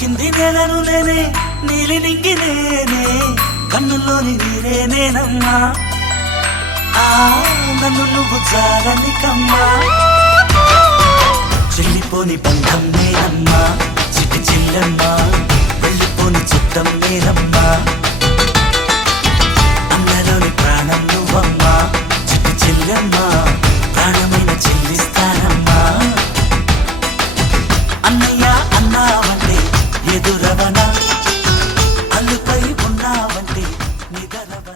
కింది నేలను నేనే నీలి నింగి నేనే కన్నుల్లోని నీరే నేనమ్మా నన్ను నువ్వు చాలని కమ్మా చెల్లిపోని బంధం నేనమ్మా చిట్టి చెల్లమ్మా వెళ్ళిపోని చుట్టం నేనమ్మా అన్నలోని ప్రాణం నువ్వమ్మా చిట్టి చెల్లమ్మా ప్రాణమైన చెల్లిస్తానమ్మా అన్నయ్య అన్నావంటే ఎదురవన అల్లుపై ఉన్నావంటే నిదరవన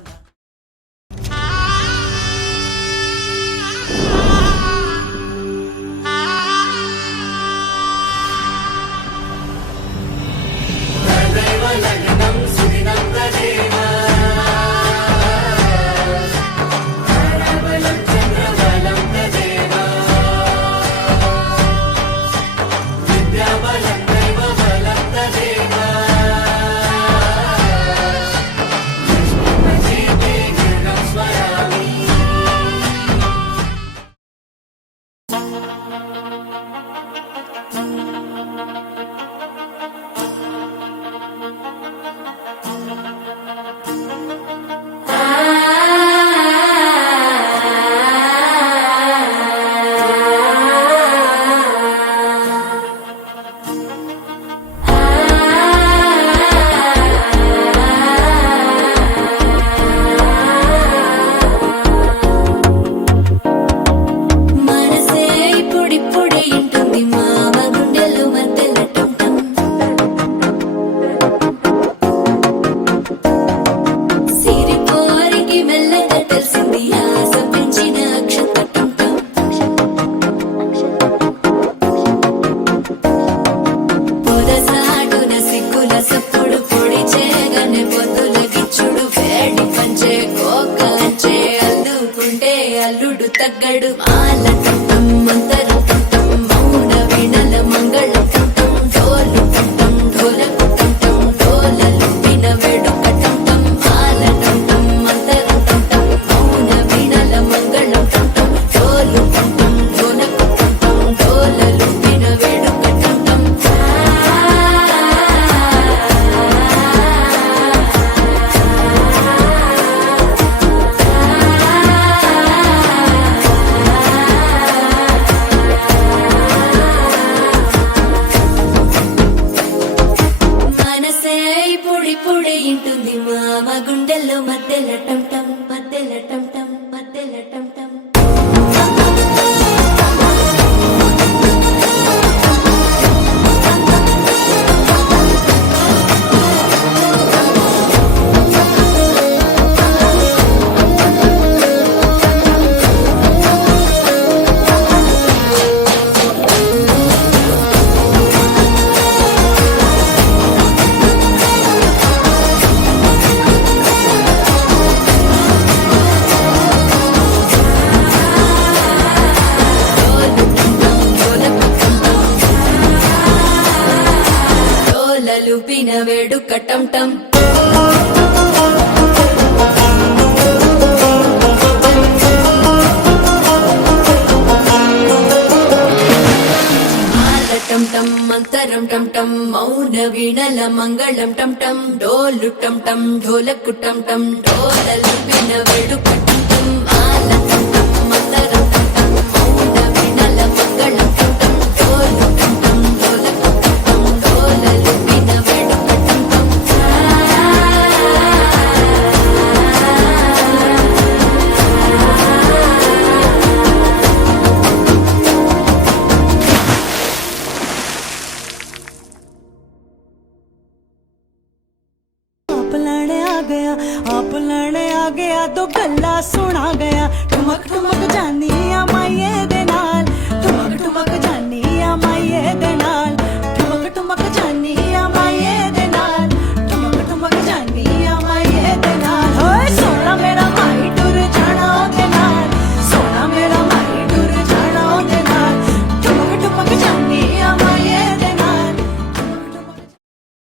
అల్లుడు తగ్గడు మాల టం మంతరం టం మౌన వీణల మంగళం టం డోలు టం ఢోలకు టం డోలలు విన వేడుక టం మాల టం మంతరం టం మౌన వీణల మంగళం టం డోలు టం ఢోలకు టం డోలలు విన వేడుక టం పొడి ఇంటుంది మామ గుండెల్లో మధ్యల టం టం మధ్యల టం టం మధ్యల టం టం లూపిన వేడుక టం టం టం టం మంతరం టం టం మౌన వీణల మంగళం టం టం డోలు టం టం ఢోలకు టం టం డోల లూపిన వేడుక టం టం మాల టం టం మంతరం టం టం మౌన వీణల మంగళం టం టం డోలు టం టం ఢోలకు టం టం డోల లూపిన వేడుక టం టం आप लड़ने आ गया तो गल्ला सुना